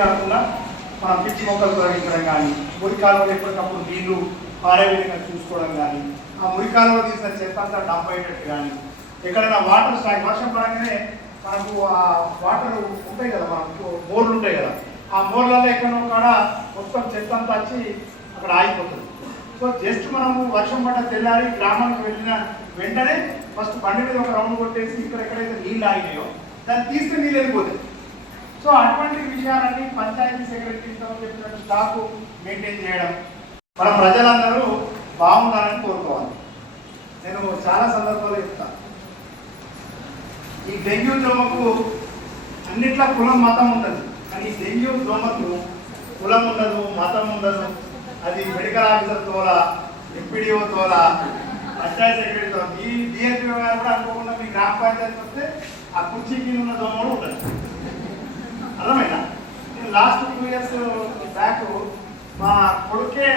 కాకుండా మనం పిచ్చి మొక్కలు తొలగించడం కానీ, మురి కాలువలు ఎప్పటికప్పుడు నీళ్లు పారే విధంగా చూసుకోవడం కానీ, ఆ మురి కాలువలు తీసిన చెత్త అంతా డంప్ అయ్యేటట్టు కానీ, ఎక్కడైనా వాటర్ స్టాక్ వర్షం పడగానే మనకు ఆ వాటర్ ఉంటాయి కదా, మనకు బోర్లు ఉంటాయి కదా, ఆ బోర్లలో ఎక్కడో కాడ మొత్తం చెత్త అంతా వచ్చి అక్కడ ఆగిపోతుంది. సో జస్ట్ మనము వర్షం పడ్డ తెల్లారి గ్రామానికి వెళ్ళిన వెంటనే ఫస్ట్ బండి మీద ఒక రౌండ్ కొట్టేసి ఇక్కడ ఎక్కడైతే నీళ్ళు ఆగినాయో దాన్ని తీస్తే నీళ్ళు వెళ్ళిపోతాయి. సో అటువంటి విషయాలన్నీ పంచాయతీ సెక్రటరీతో చెప్పినట్టు స్టాక్ మెయింటైన్ చేయడం, మన ప్రజలందరూ బాగుండాలని కోరుకోవాలి. నేను చాలా సందర్భాలు చెప్తాను, ఈ డెంగ్యూ దోమకు అన్నిట్లా కులం మతం ఉండదు, కానీ ఈ డెంగ్యూ దోమకు కులం ఉండదు, మతం ఉండదు. అది మెడికల్ ఆఫీసర్ తోల, ఎంపీడీఓ తోల, పంచాయతీ సెక్రటరీతో, ఈ డిఎస్పీ గారు కూడా అనుకోకుండా మీ గ్రామ పంచాయతీ వస్తే ఆ కుర్చీకి ఉన్న దోమ కూడా ఉండదు. అర్థమైనా? నేను లాస్ట్ 2 years బ్యాక్ మా కొడుకే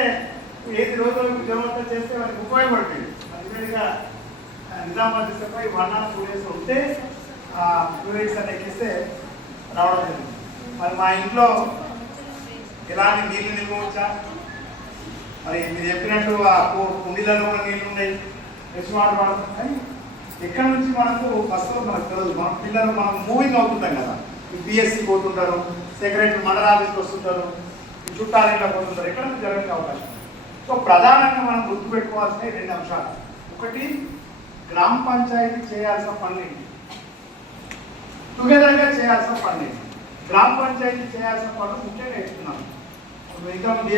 ఏది రోజు జ్వరం చేస్తే వారికి ఉపయోగపడుతుంది. అల్టిమేట్గా నిజామాబాద్ తీసుకుపోయి 1 or 2 days ఉంటే ఫ్లూయిడ్స్ అని ఎక్కిస్తే రావడం జరిగింది. మరి మా ఇంట్లో ఎలాంటి నీళ్ళు నిల్వచ్చా? మరి మీరు చెప్పినట్టు ఆ కుండీలలో కూడా నీళ్ళు ఉన్నాయి, ఫ్రెష్ వాటర్ వాడుతుంది. కానీ ఎక్కడి నుంచి మనకు వస్తువులు మనకు తెలియదు. మన పిల్లలు మనం మూవింగ్ అవుతుంటాం కదా, ఈ బిఎస్సి పోతుంటారు, సెక్రటరీ మండల ఆఫీస్కి వస్తుంటారు, ఈ చుట్టాలింట్లో పోతుంటారు, ఎక్కడ నుంచి జరగడానికి అవకాశం. సో ప్రధానంగా మనం గుర్తుపెట్టుకోవాల్సిన 2 అంశాలు. ఒకటి, గ్రామ పంచాయతీ చేయాల్సిన పనులు, టుగెదర్గా చేయాల్సిన పనులు. గ్రామ పంచాయతీ చేయాల్సిన పనులు ముఖ్యంగా చెప్తున్నాను.